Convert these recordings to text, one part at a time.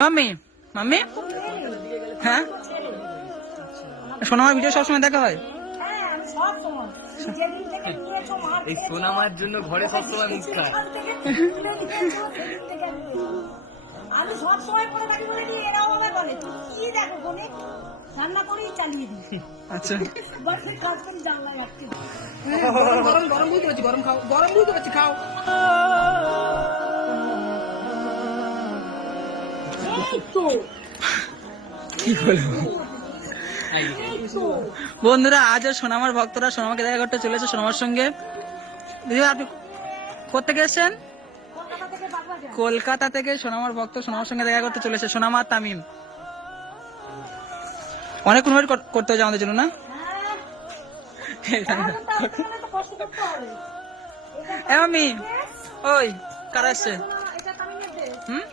Mummy mummy হ্যাঁ সোনামার video সবসময় দেখা হয়। এই সোনামার জন্য ঘরে সবসময় মুস্কান। আমি সব সময় করে থাকি বলে কি এরাও আমায় বলে তুই কি দেখো কোনে রান্না করেই চালিয়ে দিই। আচ্ছা বাস কাজ করে জানলা রাখতে গরম গরম বুঝতে পারছি, গরম খাও, গরম বুঝতে পারছি, খাও। এই তো কি বলবো বন্ধুরা, আজও সোনামার ভক্তরা সোনামাকে দেখা করতে চলেছে সোনামার সঙ্গে। দিদি আপনি কোথেকে এসেছেন? কলকাতা থেকে বাগবাজার। কলকাতা থেকে সোনামার ভক্ত সোনামার সঙ্গে দেখা করতে চলেছে। সোনামা আর তামিম অনেক অনুভব করতে হবে আমাদের জন্য না? তাহলে তো আপনাদের তো কষ্ট করতে হবে। এ মাম্মি ওই কারা এসছে? এটা তামিমের ড্রেস হুম,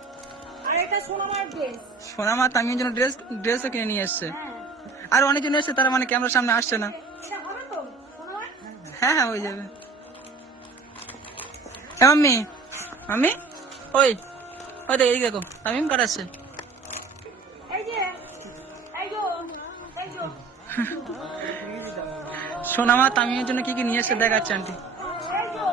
আর এটা সোনামার ড্রেস। সোনামা তামিমের জন্য ড্রেসও কিনে নিয়ে এসছে। হ্যাঁ আর অনেকজন এসছে, তারা মানে ক্যামেরার সামনে আসছে না। এটা হবে তো সোনামার? হ্যাঁ হ্যাঁ হয়ে যাবে। এ মাম্মি মাম্মি ওই ওই দেখ এদিকে দেখো তামিম কারা আসছে। এই যে এই যে এই যে সোনামা তামিমের জন্য কি কি নিয়ে এসছে দেখাচ্ছে আন্টি। এই যে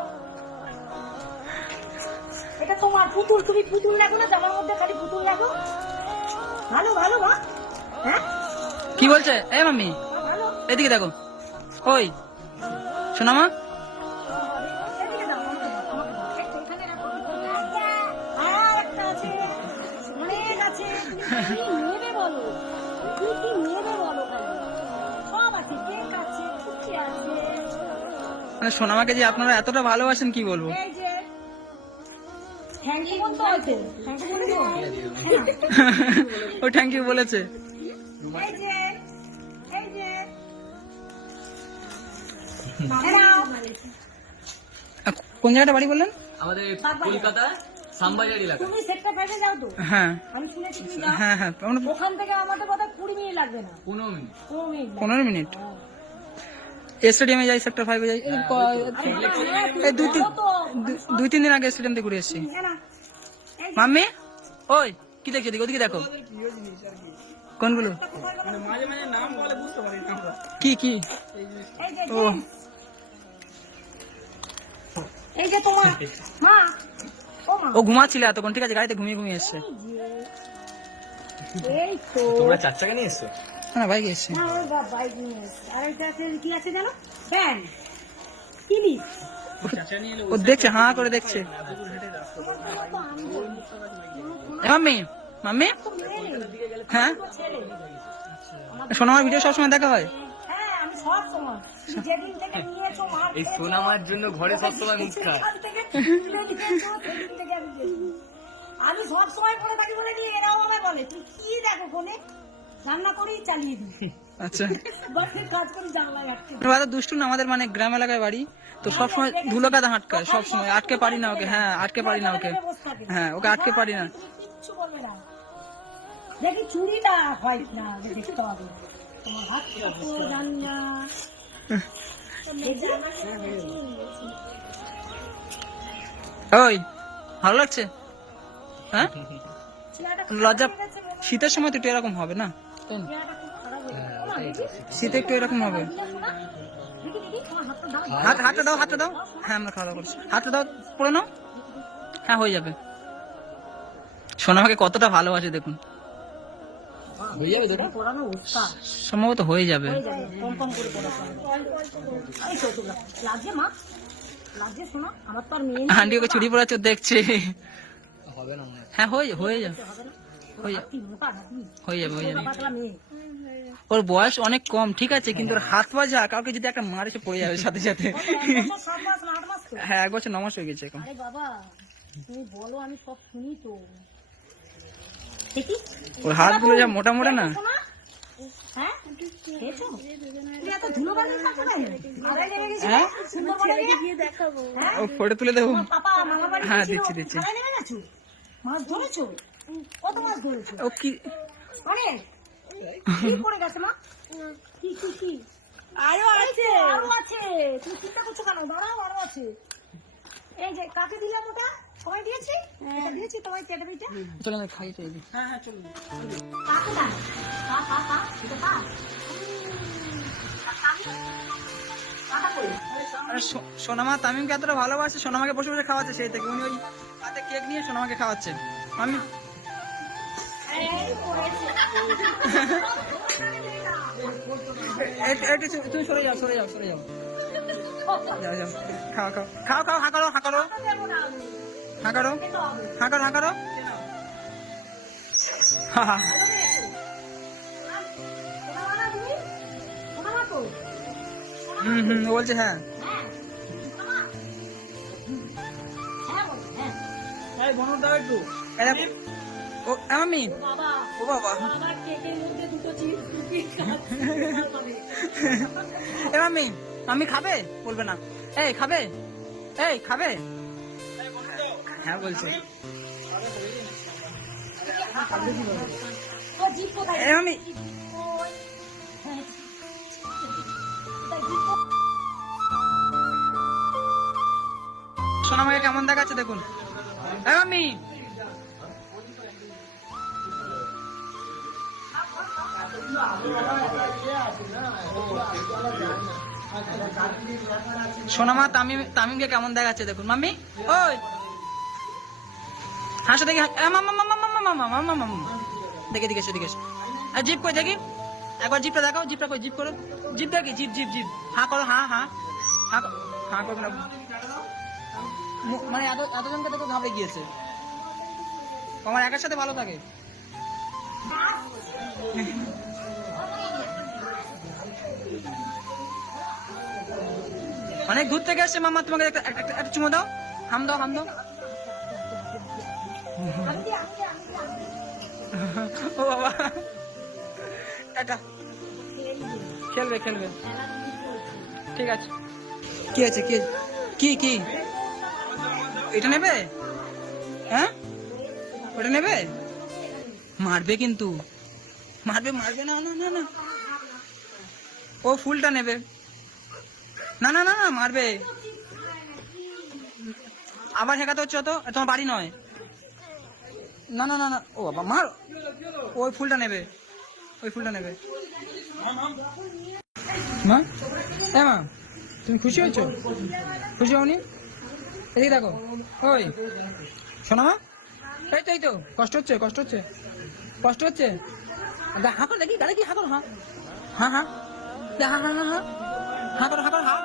এটা তোমার পুতুল, তুমি পুতুল লাগো না জামার মধ্যে, খালি পুতুল লাগো। ভালো ভালো মা। হ্যাঁ কি বলছে? এ মাম্মি ভালো। এদিকে দেখো ওই সোনামা এদিকে দাও, আমাকে দাও, আমাকে দাও। এই তো এখানে রাখো। আর একটা আছে, অনেক আছে। তুমি কি নেবে বলো? তুমি কি নেবে বলো? খালি সব আছে, কেক আছে, কুকি আছে। মানে সোনামাকে যে আপনারা এতটা ভালোবাসেন কি বলবো। এই যে থ্যাংক ইউ বলতে হয়েছে, থ্যাংক ইউ বলে দিও। ও থ্যাংক ইউ বলেছে। এই যে এই যে নাও। কোন জায়গাটা বাড়ি বললেন? আমাদের কলকাতা শ্যামবাজার এলাকা। তুমি সেক্টর 5 এ যাও তো? হ্যাঁ আমি শুনেছি তুমি যাও। হ্যাঁ হ্যাঁ ওখান থেকে আমাদের বোধহয় 20 মিনিট লাগবে না। 15 মিনিট। 15 মিনিট লাগবে। 15 মিনিট হ্যাঁ। স্টেডিয়ামে যাই, সেক্টর 5 এ যাই। আরে বাবা, এই দুই তিন বলো তো। দুই তিন দিন আগে স্টেডিয়াম থেকে ঘুরে এসেছি। না, না। এই যে মাম্মি ওই কি দেখছো? দিকে ওদিকে দেখো কোনগুলো কি কি? এই যে ও এই যে তোমার মা, ও মা, ও ঘুমাচ্ছিল এতক্ষণ, ঠিক আছে, গাড়িতে ঘুমিয়ে ঘুমিয়ে এসছে। এই তো তোমরা 4 চাকা নিয়ে এসছো? হ্যাঁ বাইকে এসছে। না ওই বাইক নিয়ে এসছে। আর এটা আছে, কি আছে জানো? Fan, TV. ও দেখছে, হাঁ করে দেখছে। এ মাম্মি মাম্মি হ্যাঁ সোনামার ভিডিও সবসময় দেখা হয়। হ্যাঁ আমি সব সময় যেদিন থেকে নিয়েছো মার এই সোনামার জন্য ঘরে সবসময় মুস্কান। সেখান থেকে তুলে নিয়েছো, সেদিন থেকে আমি দেখি। আমি সব সময় করে থাকি বলে কি এরাও আমায় বলে তুই কি দেখো কোনে রান্না করেই চালিয়ে দিই। আচ্ছা বাস কাজ করে জানলা রাখতে। বাবা দুষ্টু না, আমাদের মানে গ্রাম এলাকায় বাড়ি তো, সবসময় ধুলো কাদা হাঁটকায় সবসময়, আটকে পারি না ওকে। হ্যাঁ আটকে পারি না ওকে, হ্যাঁ ওকে আটকে পারি না। কিচ্ছু বলবে না। দেখি চুরিটা হয় না, আগে দেখতে হবে। তোমার হাত তো জানি না। ওই ভালো লাগছে? হ্যাঁ লজ্জা, শীতের সময় তো একটু এরকম হবে না, তাই না? শীতে একটু এরকম হবে। হাতটা দাও, হাতটা দাও। হ্যাঁ আমরা খাওয়া দাওয়া করছি, হাতটা দাও, পড়ে নাও। হ্যাঁ হয়ে যাবে। সোনামাকে কতটা ভালোবাসে দেখুন। হয়ে যাবে তো? পড়ানো উস্তাদ। সম্ভবত হয়ে যাবে। কম কম করে পড়াতে হবে। এই তো, লাগছে মা, লাগছে শোনা, আমার তো আর মেয়ে নেই। আন্টি ওকে চুরি পড়াচ্ছে, ও দেখছে। হবে না মনে হয়। হ্যাঁ হয়ে যাবে, হবে না। হয়ে যাবে, কি মোটা নাকি? হয়ে যাবে, হয়ে যাবে। পাতলা মেয়ে। ওর বয়স অনেক কম, ঠিক আছে, কিন্তু ওর হাত পা যা, কাউকে যদি একটা মার এসে পড়ে যাবে সাথে সাথে। কত, 1 বছর 7 মাস না 8 মাস তো? হ্যাঁ 1 বছর 9 মাস হয়ে গেছে এখন। আরে বাবা তুমি বলো, আমি সব শুনি তো। দেখি ওর হাতগুলো যা মোটা মোটা না। শোনা? হ্যাঁ খেয়েছো? তুমি এত ধুলোবালি খাচ্ছো কেন? ঘরে লেগে গেছে? হ্যাঁ? সুন্দরবনে গিয়ে দেখাবো। হ্যাঁ? ও ফটো তুলে দেবো। তোমার পাপা মামা বাড়ি হ্যাঁ, গেছিল, দিচ্ছি, দিচ্ছি। ঘরে নেমে গেছো? মাছ ধরেছো? কত মাছ ধরেছো? ও কি অনেক? কি পড়ে গেছে মা? কি কি কি? আরো আছে, আরো আছে। তুমি চিন্তা করছো কেন? দাঁড়াও, আরো আছে। এই যে কাকে দিলাম ওটা? তোমায় দিয়েছি, এটা দিয়েছি তোমায় কেটে দিতে। চলো আমি খাই চাইবি। হ্যাঁ হ্যাঁ চলুন। কাকে দাও? কা এটা কা? কাকা কই? আরে সোনামা তামিমকে এতটা ভালোবাসে, সোনামাকে বসে বসে খাওয়াচ্ছে সেই থেকে। উনি ওই হাতে কেক নিয়ে সোনামাকে খাওয়াচ্ছেন। আমি এই পড়েছে। তুমি সরে যাও, সরে যাও, সরে যাও। যাও যাও, খাও খাও খাও খাও, হা করো, হা করো, দেবো না আমি। হা করো, খেতে হবে। হা করো, হা করো। হা হা। সোনামালা তুমি? সোনামা তো? ও বলছে হ্যাঁ। হ্যাঁ। সোনামা? হ্যাঁ বলো, হ্যাঁ। এই বনর দাও একটু। এই দেখো। ও আমি বাবা, ও বাবা বাবা কেকের মধ্যে দুটো চিপস ঢুকিয়ে খাচ্ছে। এ আমি খাবে বলবে না। এই খাবে, এই খাবে, হ্যাঁ বলছে। ও জিপ কোথায়? এ আমি ওই। হ্যাঁ। এটা জিপ সোনামাকে কেমন দেখাচ্ছে দেখুন। আমি সোনামা তামিমকে কেমন দেখাচ্ছে দেখুন। মাম্মি ওই হাসো দেখি, দেখে দিকে সেদিকে আর জিপ কই দেখি, একবার জিপটা দেখাও, জিপটা কই, জিপ করো, জিপ দেখি, জিপ জিপ জিপ, হ্যাঁ করো, হ্যাঁ হ্যাঁ হ্যাঁ করবে না। মানে এতজনকে দেখো ঘাবড়ে গিয়েছে। আমার একার সাথে ভালো থাকে। অনেক ঘুরতে গেছে মামা, তোমাকে একটা চুমো দাও, হাম দাও, হাম দাও। ও বাবা টাটা, খেলবে খেলবে, ঠিক আছে। কি আছে, কি কি কি এটা নেবে? হ্যাঁ ওটা নেবে? মারবে কিন্তু, মারবে মারবে, না না না না, ও ফুলটা নেবে, না না না না মারবে। আবার হেঁকাতে হচ্ছে তো, তোমার বাড়ি নয়। না না না না, ও বাবা মার, ওই ফুলটা নেবে, ওই ফুলটা নেবে। মা এ মা, তুমি খুশি হয়েছো? খুশি হওনি? এই দেখো, ওই শোনো মা, এই তো কষ্ট হচ্ছে, কষ্ট হচ্ছে, কষ্ট হচ্ছে। হা করো দেখি, গাড়ি কি হা করো, হ্যাঁ হ্যাঁ হ্যাঁ হ্যাঁ হ্যাঁ হ্যাঁ হা করো, হা করো, হা।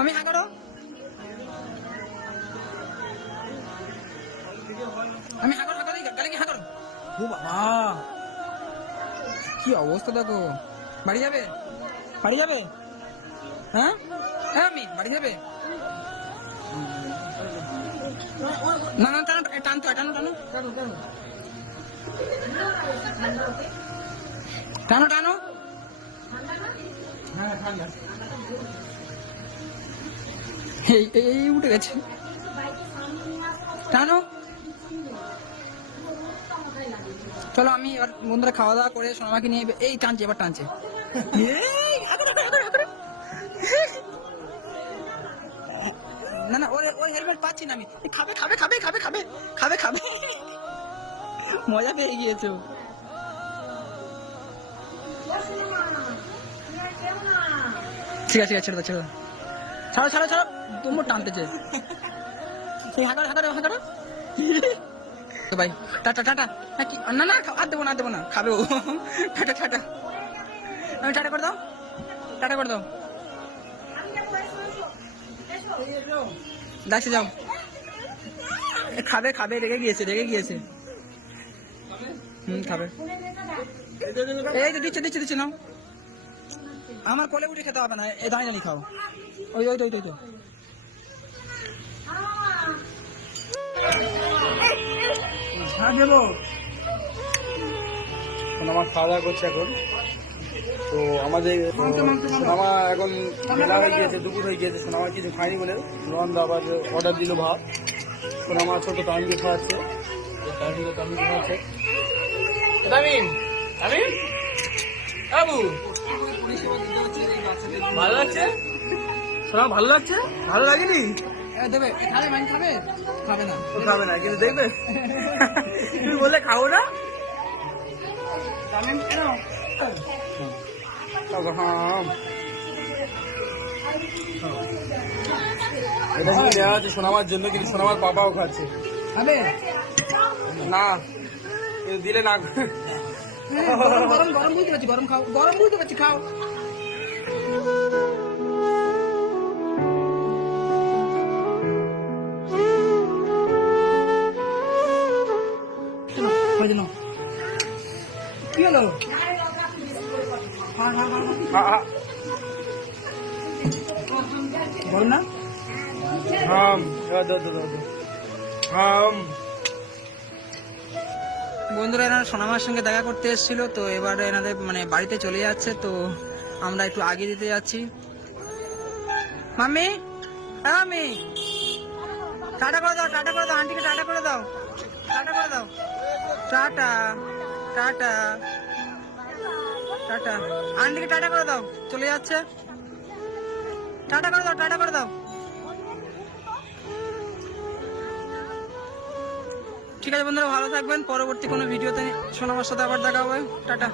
আমি হা করো, আমি হা করো, হা করো, গাড়ি কি হা করো। ও বাবা কি অবস্থা দেখো। বাড়ি যাবে, বাড়ি যাবে, হ্যাঁ হ্যাঁ আমি বাড়ি যাবে। না না টানো, টানো টানো টানো টানো টানো, এই উঠে গেছে, টানো। চলো আমি এবার বন্ধুরা খাওয়া দাওয়া করে সোনামাকে নিয়ে এই টানছে, এবার টানছে। না না ওই হেলমেট পাচ্ছি না আমি। খাবে খাবে খাবে খাবে খাবে খাবে খাবে, মজা পেয়ে গিয়েছো। ঠিক আছে ঠিক আছে, ছেড়ে দাও ছেড়ে দাও, ছাড়ো ছাড়ো ছাড়ো, তোমার টানতেছে। হাঁকারো হাঁকারো হাঁকারো তো ভাই, টাটা টাটা। না না আর দেবো না, দেবো না, খাবে ও। টাটা টাটা, আমি টাটা করে দাও, টাটা করে দাও, ডাকছে যাও। খাবে খাবে, রেগে গিয়েছে, রেগে গিয়েছে। খাবে, এই তো দিচ্ছে দিচ্ছে দিচ্ছে, নাও। আমার কোলে উঠে খেতে হবে না, এ দাঁড়িয়ে দাঁড়িয়ে খাও। ওই ওই তো ওই তো আমার খাওয়া দাওয়া করছে এখন। তো আমাদের সোনামা এখন বেলা হয়ে গিয়েছে, দুপুর হয়ে গিয়েছে, সোনামা কিছু খায়নি বলে রোহন আবার অর্ডার দিল ভাত। সোনামা ছোট তামিমকে খাওয়াচ্ছে, তামিমকে খাওয়াচ্ছে। তামিম তামিম বাবু ভালো লাগছে? সোনা ভালো লাগছে? ভালো লাগেনি? দেবে খাবে মাইন খাবে খাবে না ও খাবে না কিন্তু দেখবে তুমি বললে খাবো না এটা কিন্তু দেওয়া আছে সোনামার জন্য, কিন্তু সোনামার পাপাও খাচ্ছে। খাবে না কিন্তু দিলে না। গরম গরম গরম বুঝতে পারছি, গরম খাও, গরম বুঝতে পারছি, খাও। কি হলো? গরম না? বন্ধুরা এনারা সোনামার সঙ্গে দেখা করতে এসেছিল, তো এবারে এনাদের মানে বাড়িতে চলে যাচ্ছে, তো আমরা একটু আগে দিতে যাচ্ছি। মাম্মি, হ্যাঁ মাম্মি, টাটা করে দাও, টাটা করে দাও, আন্টিকে টাটা করে দাও, টাটা করে দাও, টাটা টাটা টাটা, আন্টিকে টাটা করে দাও, চলে যাচ্ছে, টাটা করে দাও, টাটা করে দাও। ঠিক আছে বন্ধুরা, ভালো থাকবেন, পরবর্তী কোনো ভিডিওতে সোনামার সাথে আবার দেখা হবে, টাটা।